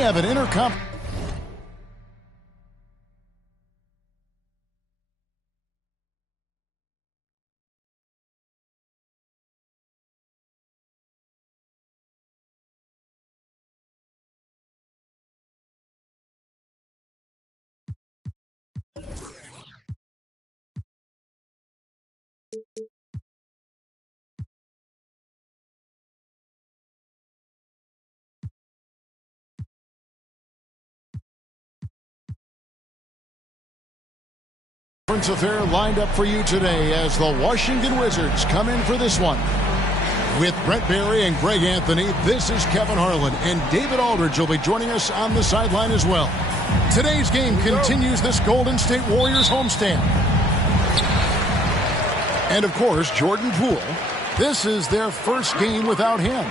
have an interconference. Affair lined up for you today as the Washington Wizards come in for this one. With Brett Barry and Greg Anthony, this is Kevin Harlan, and David Aldridge will be joining us on the sideline as well. Today's game continues this Golden State Warriors homestand. And of course, Jordan Poole. This is their first game without him.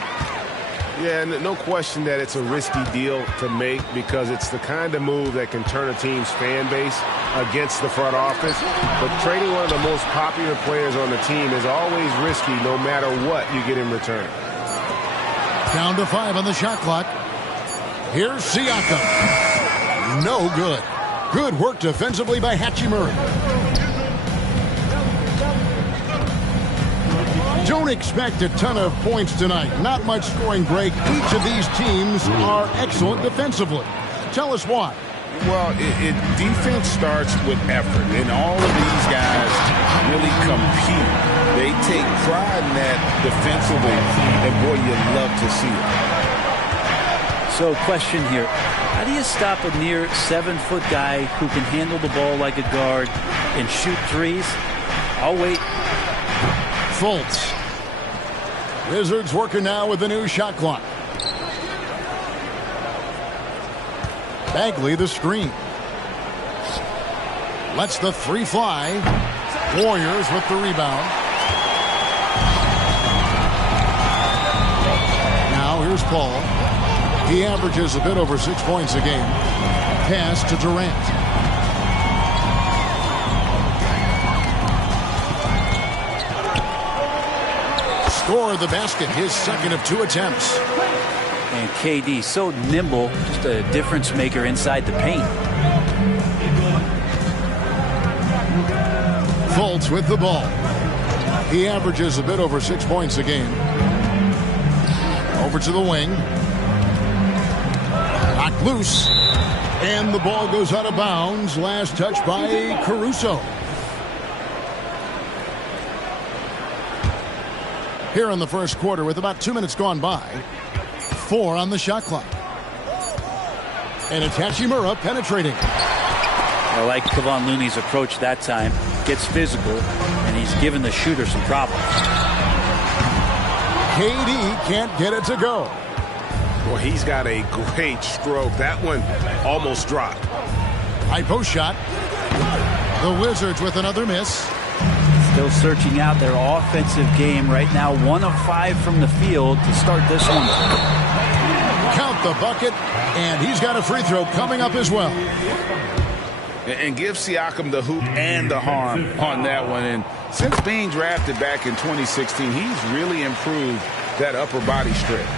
Yeah, no question that it's a risky deal to make because it's the kind of move that can turn a team's fan base against the front office. But trading one of the most popular players on the team is always risky no matter what you get in return. Down to 5 on the shot clock. Here's Siakam. No good. Good work defensively by Hachimura. Don't expect a ton of points tonight. Not much scoring break. Each of these teams are excellent defensively. Tell us why. Well, defense starts with effort, and all of these guys really compete. They take pride in that defensively, and boy, you love to see it. So, question here. How do you stop a near 7-foot guy who can handle the ball like a guard and shoot threes? I'll wait. Fultz. Wizards working now with the new shot clock. Bagley the screen. Lets the 3 fly. Warriors with the rebound. Now here's Paul. He averages a bit over 6 points a game. Pass to Durant. Scored the basket, his second of 2 attempts. And KD so nimble, just a difference maker inside the paint. Fultz with the ball. He averages a bit over 6 points a game. Over to the wing. Knocked loose. And the ball goes out of bounds. Last touch by Caruso. Here in the first quarter with about 2 minutes gone by. 4 on the shot clock. And it's Hachimura penetrating. I like Kevon Looney's approach that time. Gets physical, and he's given the shooter some problems. KD can't get it to go. Well, he's got a great stroke. That one almost dropped. High post shot. The Wizards with another miss. Still searching out their offensive game right now. 1 of 5 from the field to start this one. Count the bucket, and he's got a free throw coming up as well. And give Siakam the hoop and the harm on that one. And since being drafted back in 2016, he's really improved that upper body strength.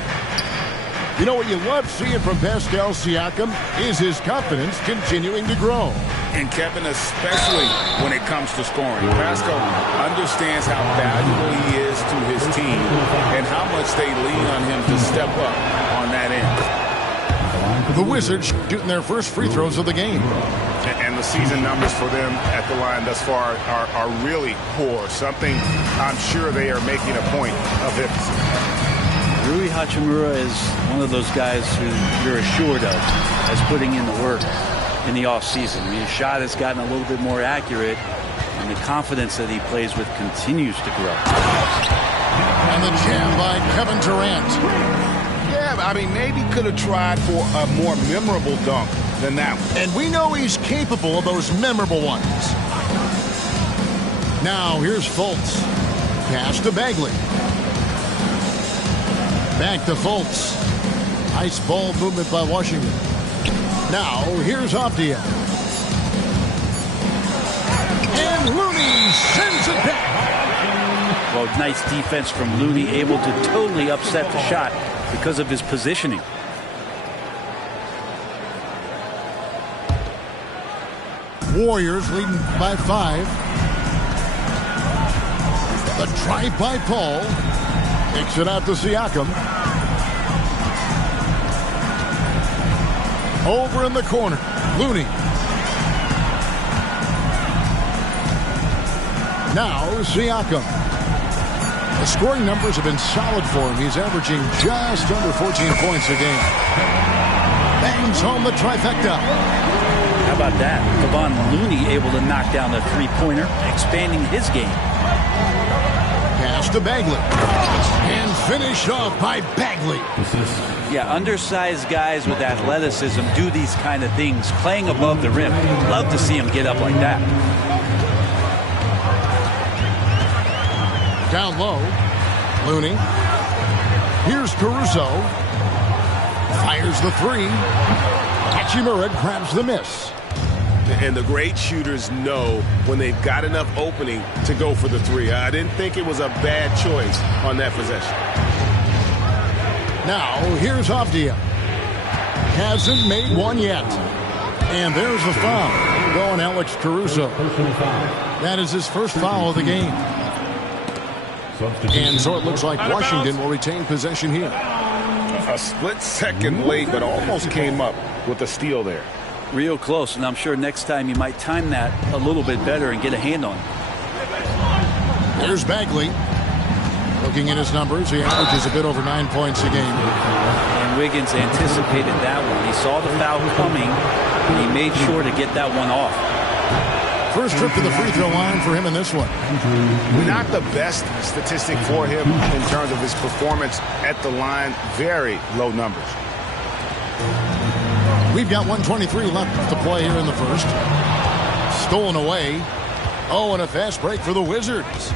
You know what you love seeing from Pascal Siakam is his confidence continuing to grow. And Kevin, especially when it comes to scoring. Pascal understands how valuable he is to his team and how much they lean on him to step up on that end. The Wizards shooting their first free throws of the game. And the season numbers for them at the line thus far are really poor. Something I'm sure they are making a point of emphasis. Rui Hachimura is one of those guys who you're assured of as putting in the work in the offseason. I mean, his shot has gotten a little bit more accurate, and the confidence that he plays with continues to grow. And the jam by Kevin Durant. Yeah, I mean, maybe could have tried for a more memorable dunk than that one. And we know he's capable of those memorable ones. Now, here's Fultz. Pass to Bagley. Back to Fultz. Nice ball movement by Washington. Now, here's Avdia. And Looney sends it back. Well, nice defense from Looney, able to totally upset the shot because of his positioning. Warriors leading by 5. The drive by Paul. Takes it out to Siakam. Over in the corner. Looney. Now Siakam. The scoring numbers have been solid for him. He's averaging just under 14 points a game. Bangs home the trifecta. How about that? Kevon Looney able to knock down the three-pointer, expanding his game. Pass to Bagley. And finished off by Bagley. Yeah, undersized guys with athleticism do these kind of things, playing above the rim. Love to see him get up like that. Down low. Looney. Here's Caruso. Fires the three. Hachimura grabs the miss. And the great shooters know when they've got enough opening to go for the three. I didn't think it was a bad choice on that possession. Now, here's Avdia. Hasn't made one yet. And there's the foul. Going Alex Caruso. That is his first foul of the game. And so it looks like Washington will retain possession here. A split second late, but almost came up with a steal there. Real close, and I'm sure next time you might time that a little bit better and get a hand on it. There's Bagley. Looking at his numbers, he averages a bit over 9 points a game. And Wiggins anticipated that one. He saw the foul coming, and he made sure to get that one off. First trip to the free throw line for him in this one. Not the best statistic for him in terms of his performance at the line. Very low numbers. We've got 1:23 left to play here in the first. Stolen away. Oh, and a fast break for the Wizards.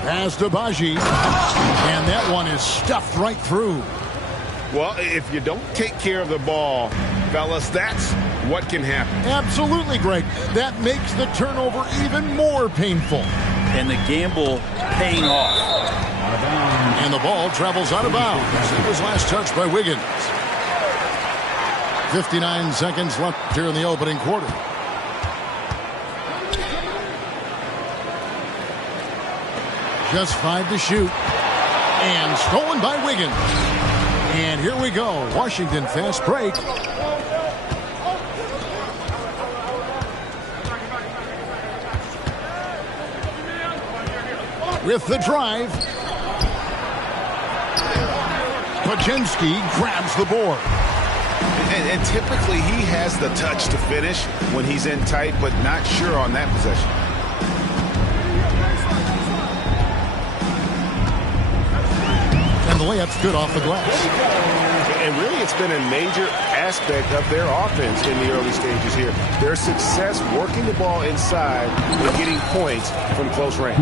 Pass to Baji. And that one is stuffed right through. Well, if you don't take care of the ball, fellas, that's what can happen. Absolutely, Greg. That makes the turnover even more painful. And the gamble paying off. And the ball travels out of bounds. It was last touched by Wiggins. 59 seconds left here in the opening quarter. Just 5 to shoot. And stolen by Wiggins. And here we go. Washington fast break. With the drive. Pajinski grabs the board. And typically he has the touch to finish when he's in tight, but not sure on that possession. And the layup's good off the glass. And really it's been a major aspect of their offense in the early stages here. Their success working the ball inside and getting points from close range.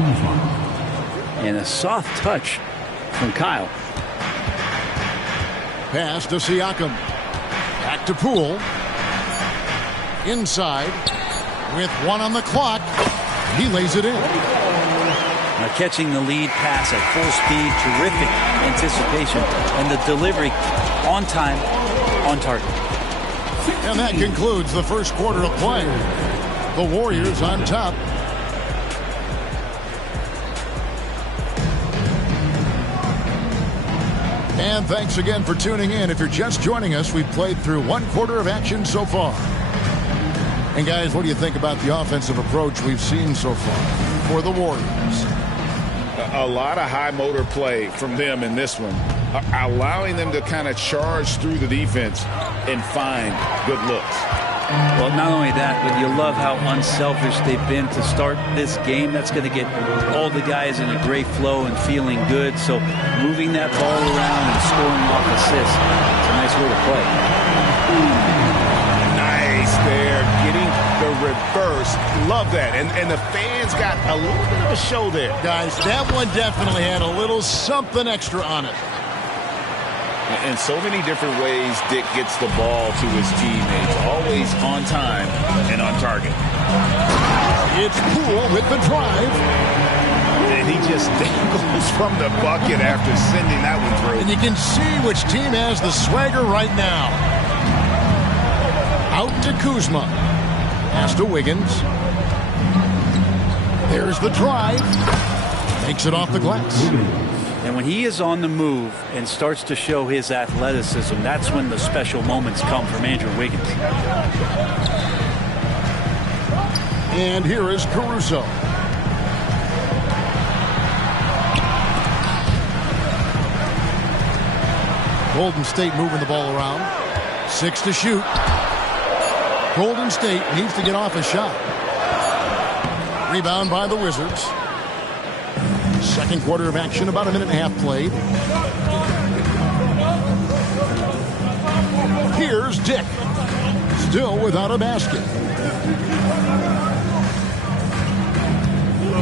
And a soft touch from Kyle. Pass to Siakam. Back to Poole. Inside. With 1 on the clock. He lays it in. Now catching the lead pass at full speed. Terrific anticipation. And the delivery on time, on target. And that concludes the first quarter of play. The Warriors on top. And thanks again for tuning in. If you're just joining us, we've played through 1 quarter of action so far. And guys, what do you think about the offensive approach we've seen so far for the Warriors? A lot of high motor play from them in this one, allowing them to kind of charge through the defense and find good looks. Well, not only that, but you love how unselfish they've been to start this game. That's going to get all the guys in a great flow and feeling good. So moving that ball around and scoring off assists, it's a nice way to play. Nice there, getting the reverse. Love that. And the fans got a little bit of a show there. Guys, that one definitely had a little something extra on it. In so many different ways, Dick gets the ball to his teammates, always on time and on target. It's Poole with the drive. And he just dangles from the bucket after sending that one through. And you can see which team has the swagger right now. Out to Kuzma. Pass to Wiggins. There's the drive. Takes it off the glass. And when he is on the move and starts to show his athleticism, that's when the special moments come from Andrew Wiggins. And here is Caruso. Golden State moving the ball around. 6 to shoot. Golden State needs to get off a shot. Rebound by the Wizards. Second quarter of action, about a minute and a half played. Here's Dick. Still without a basket.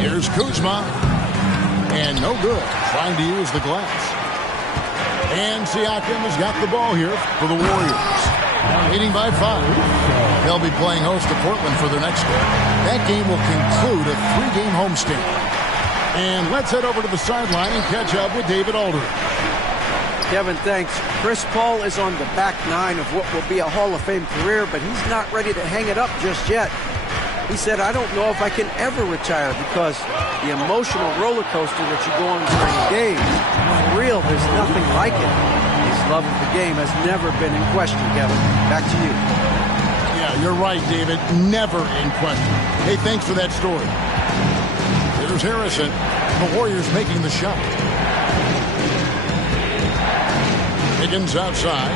Here's Kuzma. And no good. Trying to use the glass. And Siakam has got the ball here for the Warriors. Leading by 5. They'll be playing host to Portland for their next game. That game will conclude a 3-game homestand. And let's head over to the sideline and catch up with David Aldridge. Kevin, thanks. Chris Paul is on the back 9 of what will be a Hall of Fame career, but he's not ready to hang it up just yet. He said, I don't know if I can ever retire because the emotional roller coaster that you go on during games, for real, there's nothing like it. His love of the game has never been in question, Kevin. Back to you. Yeah, you're right, David. Never in question. Hey, thanks for that story. Here's Harrison. The Warriors making the shot. Higgins outside.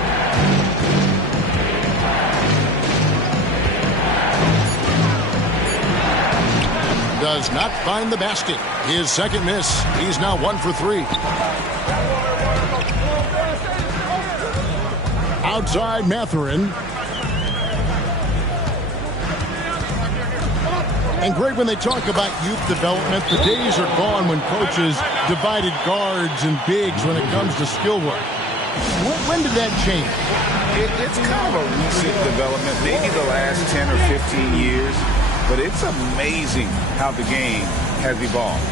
Does not find the basket. His second miss. He's now 1 for 3. Outside Mathurin. And Greg, when they talk about youth development, the days are gone when coaches divided guards and bigs when it comes to skill work. When did that change? It's kind of a recent development, maybe the last 10 or 15 years, but it's amazing how the game has evolved.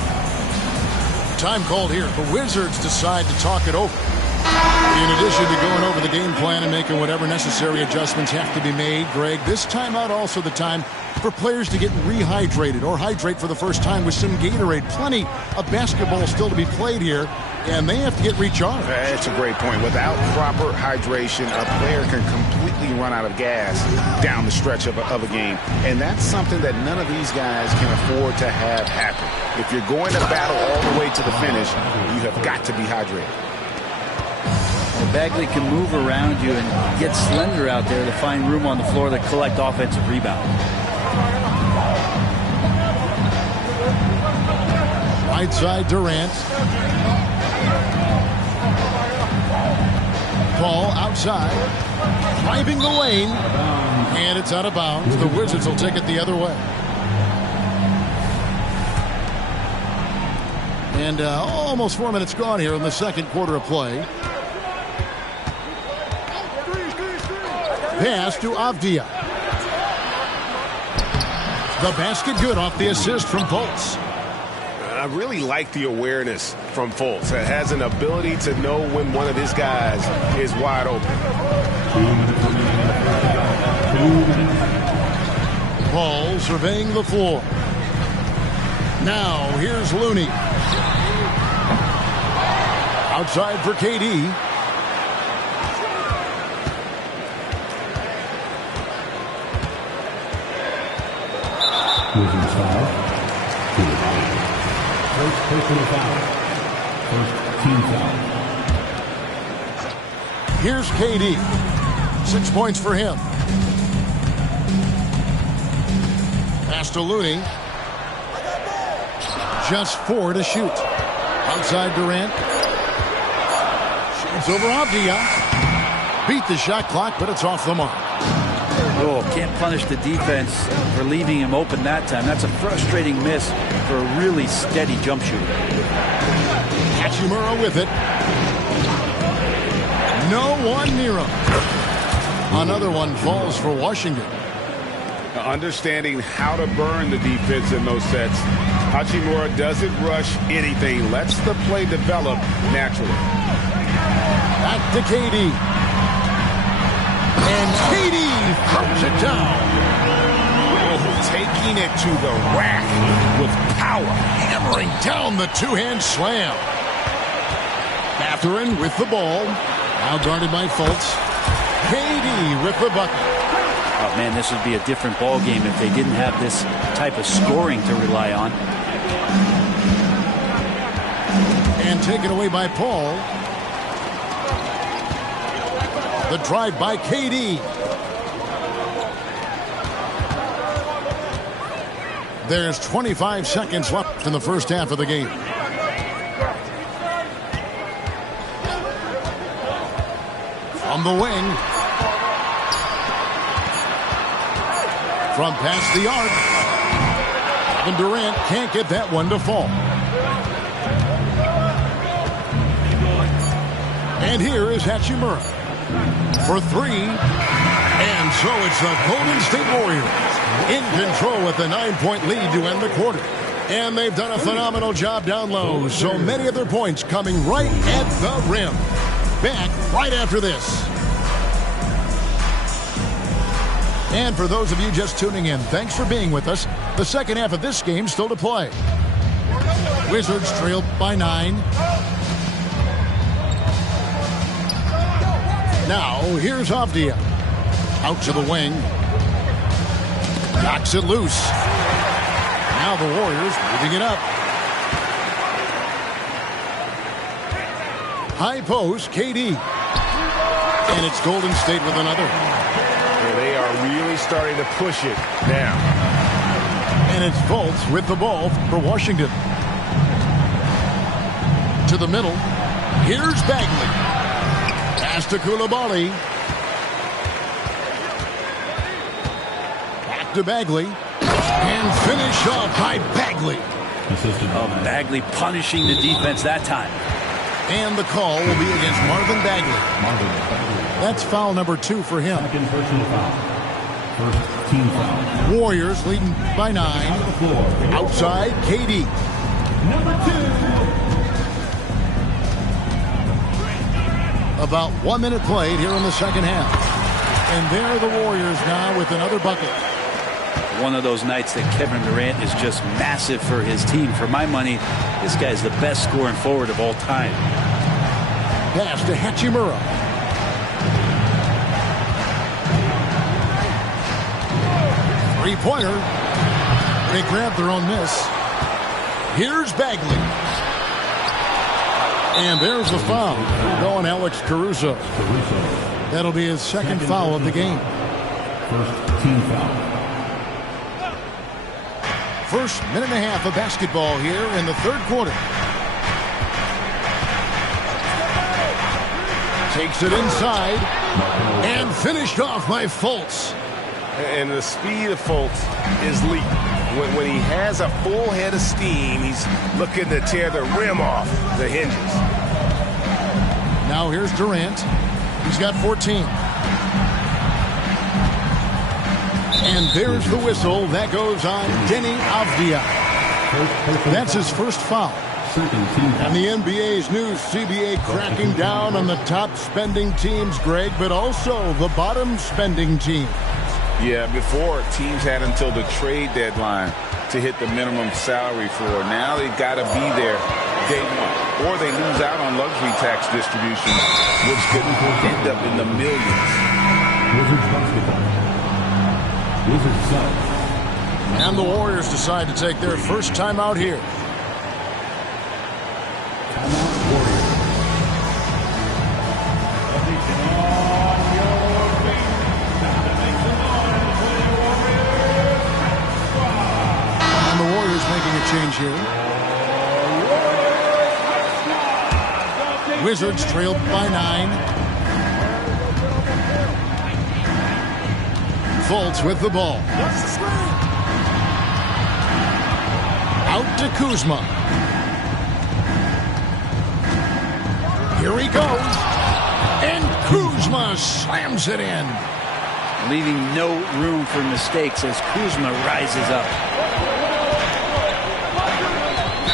Time called here. The Wizards decide to talk it over. In addition to going over the game plan and making whatever necessary adjustments have to be made, Greg, this timeout also the time for players to get rehydrated or hydrate for the first time with some Gatorade. Plenty of basketball still to be played here, and they have to get recharged. That's a great point. Without proper hydration, a player can completely run out of gas down the stretch of a game, and that's something that none of these guys can afford to have happen. If you're going to battle all the way to the finish, you have got to be hydrated. Bagley can move around you and get slender out there to find room on the floor to collect offensive rebound. Right side Durant. Ball outside. Driving the lane. And it's out of bounds. The Wizards will take it the other way. And almost 4 minutes gone here in the second quarter of play. Pass to Avdia. The basket good off the assist from Fultz. I really like the awareness from Fultz. It has an ability to know when one of his guys is wide open. Paul surveying the floor. Now here's Looney. Outside for KD. Wizards foul. First personal foul. First team foul. Here's KD. 6 points for him. Pass to Looney. Just 4 to shoot. Outside Durant. Shoots over Avdia. Beat the shot clock, but it's off the mark. Oh, can't punish the defense for leaving him open that time. That's a frustrating miss for a really steady jump shooter. Hachimura with it. No one near him. Another one falls for Washington. Understanding how to burn the defense in those sets. Hachimura doesn't rush anything. Lets the play develop naturally. Back to KD. And KD throws it down. taking it to the rack with power. Hammering down the two-hand slam. Catherine with the ball. Now guarded by Fultz. KD with the bucket. Oh, man, this would be a different ball game if they didn't have this type of scoring to rely on. And taken away by Paul. The drive by KD. There's 25 seconds left in the first half of the game. From the wing. From past the arc. Kevin Durant can't get that one to fall. And here is Hachimura for three. And so it's the Golden State Warriors in control with a 9-point lead to end the quarter. And they've done a phenomenal job down low. So many of their points coming right at the rim. Back right after this. And for those of you just tuning in, thanks for being with us. The second half of this game still to play. Wizards trail by 9. Now, here's Avdia. Out to the wing. Knocks it loose. Now the Warriors moving it up. High post, KD. And it's Golden State with another. Yeah, they are really starting to push it now. And it's Fultz with the ball for Washington. To the middle. Here's Bagley. Pass to Coulibaly. Back to Bagley. And finish off by Bagley. Oh, Bagley punishing the defense that time. And the call will be against Marvin Bagley. That's foul number 2 for him. Second personal foul. First team foul. Warriors leading by 9. Outside, KD. Number 2. About 1 minute played here in the second half. And there are the Warriors now with another bucket. One of those nights that Kevin Durant is just massive for his team. For my money, this guy's the best scoring forward of all time. Pass to Hachimura. Three-pointer. They grab their own miss. Here's Bagley. And there's the foul. Going Alex Caruso. That'll be his second foul of the game. First team foul. First minute and a half of basketball here in the third quarter. Takes it inside and finished off by Fultz. And the speed of Fultz is lethal. When he has a full head of steam, he's looking to tear the rim off the hinges. Now here's Durant. He's got 14. And there's the whistle. That goes on Denny Avdia. That's his first foul. And the NBA's new CBA cracking down on the top spending teams, Greg, but also the bottom spending teams. Yeah, before teams had until the trade deadline to hit the minimum salary floor. Now they've got to be there day one, or they lose out on luxury tax distributions, which could end up in the millions. Wizards basketball. Wizards South. And the Warriors decide to take their first time out here. And the Warriors making a change here. Wizards trailed by 9. Fultz with the ball. Out to Kuzma. Here he goes. And Kuzma slams it in. Leaving no room for mistakes as Kuzma rises up.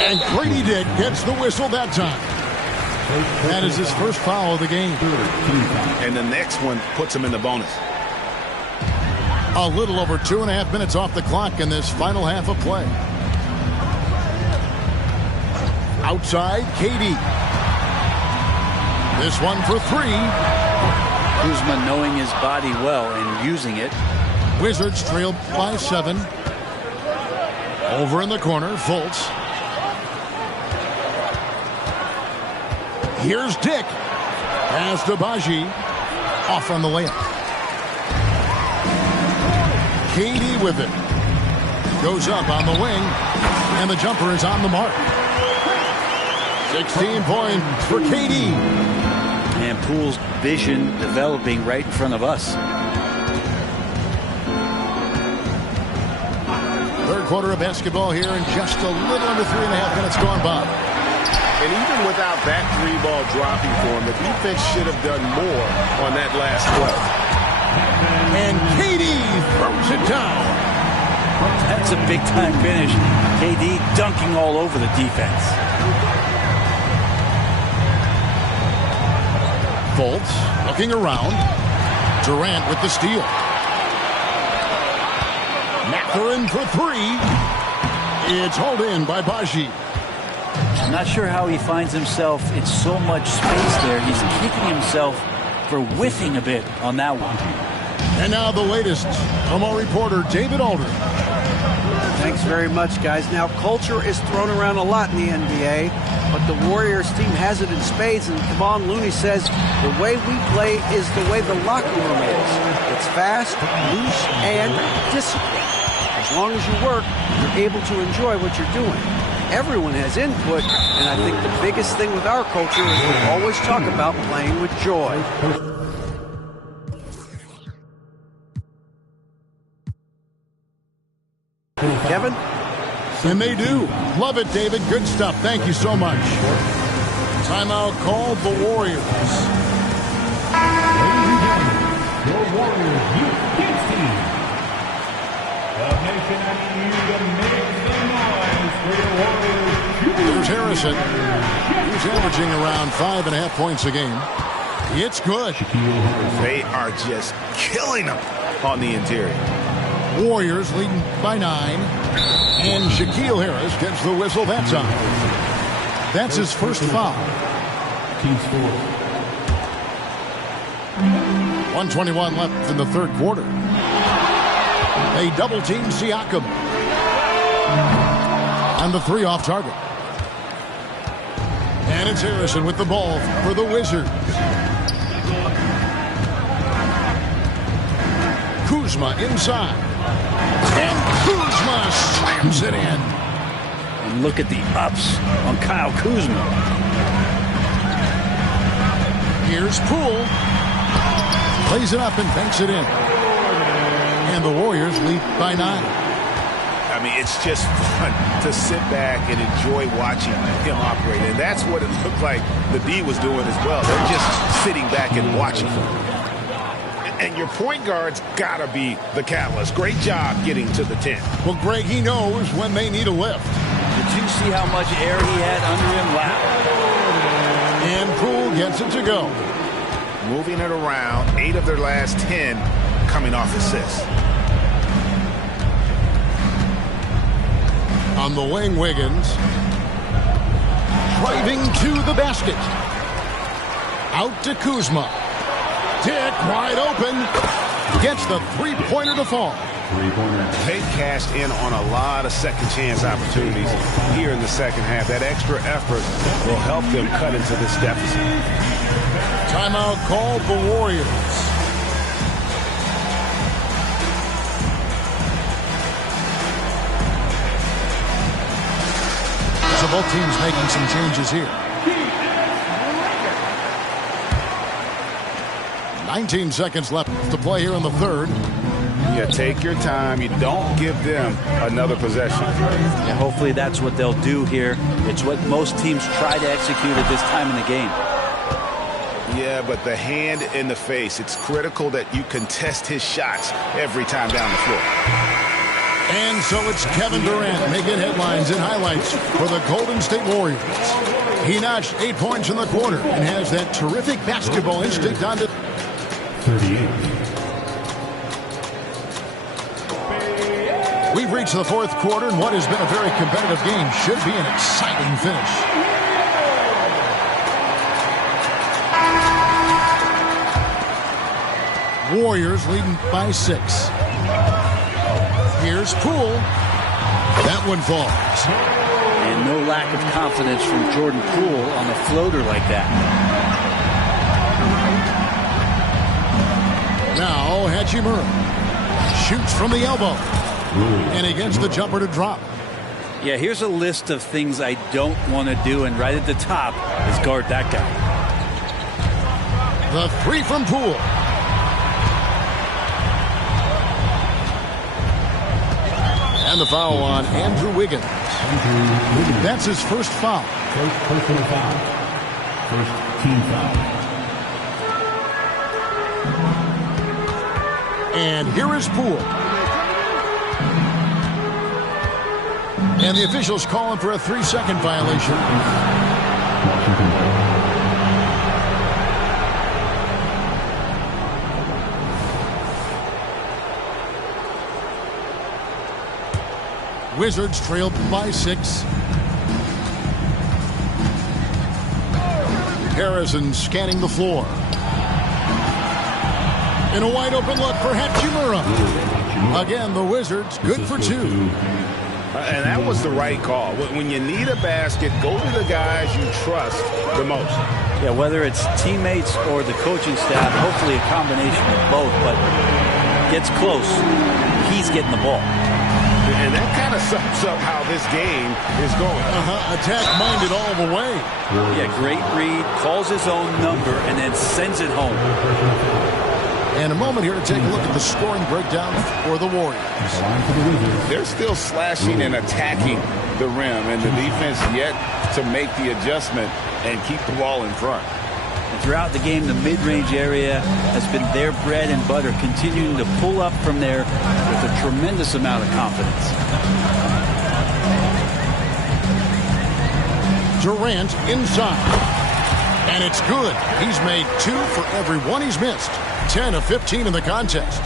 And Grady Dick gets the whistle that time. That is his first foul of the game. And the next one puts him in the bonus. A little over 2.5 minutes off the clock in this final half of play. Outside, KD. This one for three. Kuzma knowing his body well and using it. Wizards trail by 7. Over in the corner, Fultz. Here's Dick. Pass to Baji. Off on the layup. KD with it. Goes up on the wing. And the jumper is on the mark. 16 points for KD. And Poole's vision developing right in front of us. Third quarter of basketball here, and just a little under 3.5 minutes gone by. And even without that three ball dropping for him, the defense should have done more on that last play. And KD throws it down. That's a big-time finish. KD dunking all over the defense. Fultz looking around. Durant with the steal. Mathurin for three. It's hauled in by Baji. I'm not sure how he finds himself in so much space there. He's kicking himself for whiffing a bit on that one. And now the latest from our reporter, David Aldridge. Thanks very much, guys. Now, culture is thrown around a lot in the NBA, but the Warriors team has it in spades, and Kevon Looney says the way we play is the way the locker room is. It's fast, loose, and disciplined. As long as you work, you're able to enjoy what you're doing. Everyone has input, and I think the biggest thing with our culture is we always talk about playing with joy. Kevin? And they do. Love it, David. Good stuff. Thank you so much. Timeout called the Warriors. Your Warriors Youth Kids Team. The nation asking you to make some noise for your Warriors. Here's Harrison. He's averaging around 5.5 points a game. It's good. They are just killing them on the interior. Warriors leading by 9. And Shaquille Harris gets the whistle that time. That's his first foul. Team score. 1:21 left in the third quarter. They double team Siakam. And the three off target. And it's Harrison with the ball for the Wizards. Kuzma inside. And Kuzma slams it in. And look at the ups on Kyle Kuzma. Here's Poole. Plays it up and banks it in. And the Warriors lead by 9. I mean, it's just fun to sit back and enjoy watching him operate. And that's what it looked like the D was doing as well. They're just sitting back and watching. And your point guard's got to be the catalyst. Great job getting to the 10. Well, Greg, he knows when they need a lift. Did you see how much air he had under him? Wow. And Poole gets it to go. Moving it around, 8 of their last 10 coming off assists. On the wing, Wiggins. Driving to the basket. Out to Kuzma. Dick wide open. Gets the three-pointer to fall. They've cashed in on a lot of second-chance opportunities here in the second half. That extra effort will help them cut into this deficit. Timeout called the Warriors. So both teams making some changes here. 19 seconds left to play here in the third. Yeah, take your time. You don't give them another possession. And hopefully that's what they'll do here. It's what most teams try to execute at this time in the game. Yeah, but the hand in the face, it's critical that you contest his shots every time down the floor. And so it's Kevin Durant making headlines and highlights for the Golden State Warriors. He notched 8 points in the quarter and has that terrific basketball instinct on the 38. We've reached the fourth quarter, and what has been a very competitive game should be an exciting finish. Warriors leading by 6. Here's Poole. That one falls. And no lack of confidence from Jordan Poole on a floater like that. Now Hachimura shoots from the elbow. And he gets the jumper to drop. Yeah, here's a list of things I don't want to do, and right at the top is guard that guy. The 3 from Poole. And the foul on Andrew Wiggins. That's his first foul. First personal foul. First team foul. And here is Poole. And the officials calling for a 3-second violation. Wizards trailed by 6. Harrison scanning the floor. In a wide open look for Hachimura. Again, the Wizards good for 2. And that was the right call. When you need a basket, go to the guys you trust the most. Yeah, whether it's teammates or the coaching staff, hopefully a combination of both, but gets close, he's getting the ball. And that kind of sums up how this game is going. Attack-minded all the way. Yeah, great read, calls his own number, and then sends it home. And a moment here to take a look at the scoring breakdown for the Warriors. They're still slashing and attacking the rim, and the defense yet to make the adjustment and keep the ball in front. And throughout the game, the mid-range area has been their bread and butter, continuing to pull up from there with a tremendous amount of confidence. Durant inside. And it's good. He's made 2 for every one he's missed. 10 of 15 in the contest.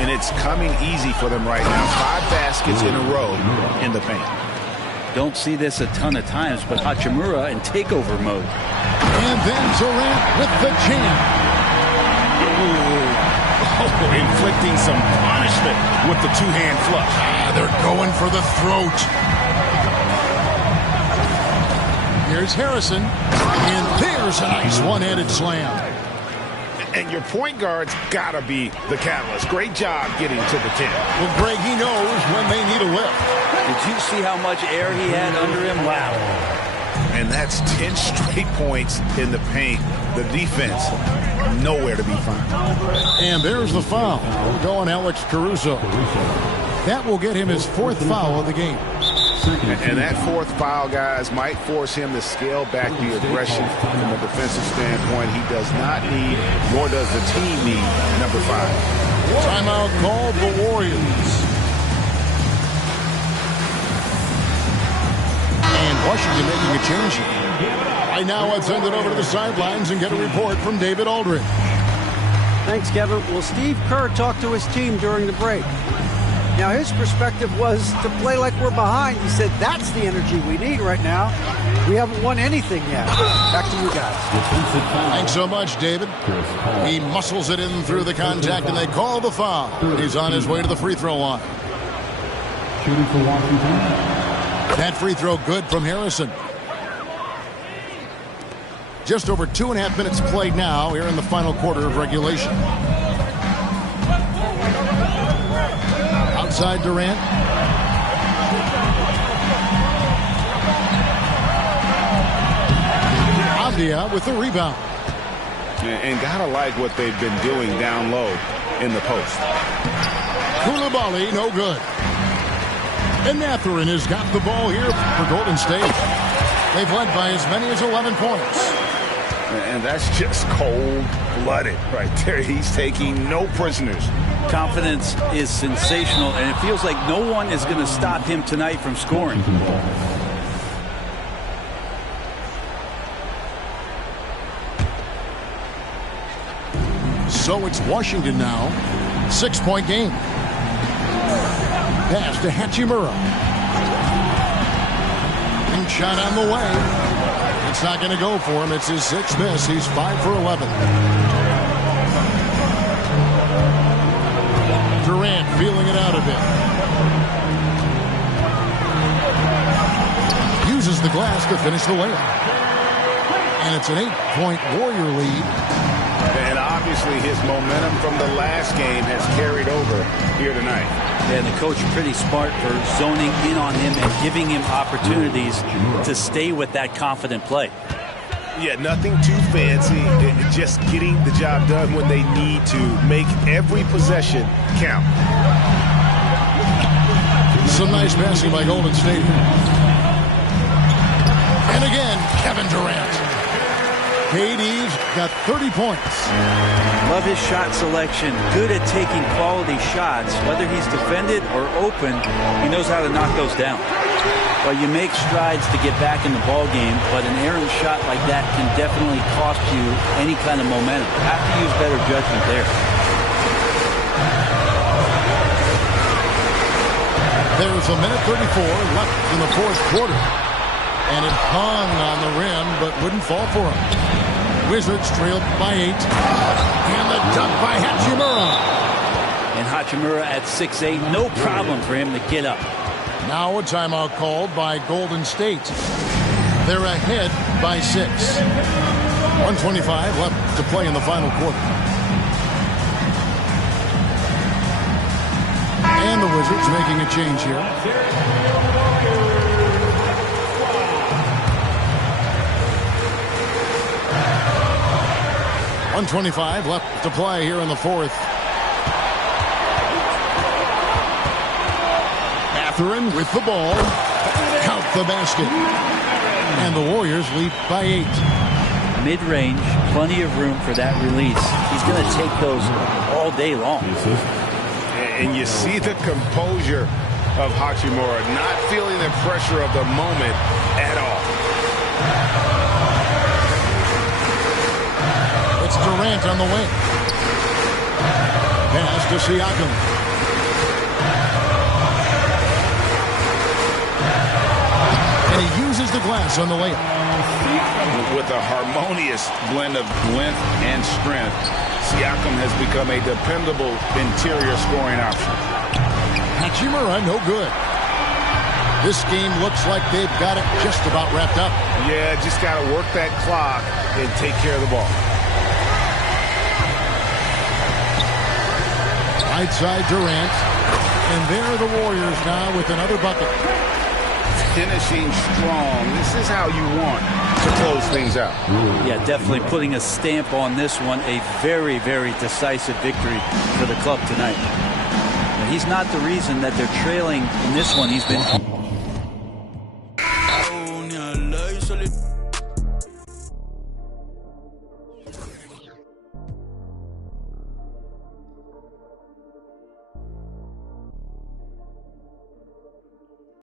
And it's coming easy for them right now. 5 baskets in a row in the paint. Don't see this a ton of times, but Hachimura in takeover mode. And then Durant with the jam. Inflicting some punishment with the 2-hand flush. They're going for the throat. Here's Harrison. And there's a nice one-handed slam. And your point guard's got to be the catalyst. Great job getting to the 10. Well, Greg, he knows when they need a lift. Did you see how much air he had under him? Wow. And that's 10 straight points in the paint. The defense, nowhere to be found. And there's the foul. We'll go on Alex Caruso. That will get him his 4th foul of the game. And that 4th foul, guys, might force him to scale back the aggression from a defensive standpoint. He does not need, nor does the team need, number 5. Timeout called the Warriors. And Washington making a change here. Right now, let's send it over to the sidelines and get a report from David Aldridge. Thanks, Kevin. Well, Steve Kerr talked to his team during the break. Now, his perspective was to play like we're behind. He said, that's the energy we need right now. We haven't won anything yet. Back to you guys. Thanks so much, David. He muscles it in through the contact, and they call the foul. He's on his way to the free throw line. Shooting for Washington. That free throw good from Harrison. Just over 2.5 minutes played now here in the final quarter of regulation. Outside Durant. Avdia with the rebound. And gotta like what they've been doing down low in the post. Koulibaly, no good. And Mathurin has got the ball here for Golden State. They've led by as many as 11 points. And that's just cold-blooded right there. He's taking no prisoners. Confidence is sensational, and it feels like no one is going to stop him tonight from scoring. So it's Washington now. 6-point game. Pass to Hachimura. And shot on the way. It's not going to go for him. It's his 6th miss. He's 5 for 11. Durant feeling it out a bit. Uses the glass to finish the layup. And it's an 8-point Warrior lead. And obviously his momentum from the last game has carried over here tonight. And the coach pretty smart for zoning in on him and giving him opportunities to stay with that confident play. Yeah, nothing too fancy. Just getting the job done when they need to. Make every possession count. Some nice passing by Golden State. And again, Kevin Durant. KD's got 30 points. Love his shot selection. Good at taking quality shots. Whether he's defended or open, he knows how to knock those down. Well, you make strides to get back in the ball game, but an errant shot like that can definitely cost you any kind of momentum. You have to use better judgment there. There's a minute 34 left in the 4th quarter. And it hung on the rim, but wouldn't fall for him. Wizards trailed by 8. And the dunk by Hachimura. And Hachimura at 6'8", no problem for him to get up. Now a timeout called by Golden State. They're ahead by 6. 1:25 left to play in the final quarter. And the Wizards making a change here. 1:25 left to play here in the 4th. Mathurin with the ball. Count the basket. And the Warriors lead by 8. Mid-range, plenty of room for that release. He's going to take those all day long. And you see the composure of Hachimura, not feeling the pressure of the moment at all. It's Durant on the wing. Pass to Siakam. And he uses the glass on the layup. With a harmonious blend of length and strength, Siakam has become a dependable interior scoring option. Hachimura, no good. This game looks like they've got it just about wrapped up. Yeah, just got to work that clock and take care of the ball. Right side Durant. And there are the Warriors now with another bucket. Finishing strong. This is how you want to close things out. Yeah, definitely putting a stamp on this one. A very, very decisive victory for the club tonight. And he's not the reason that they're trailing in this one. He's been...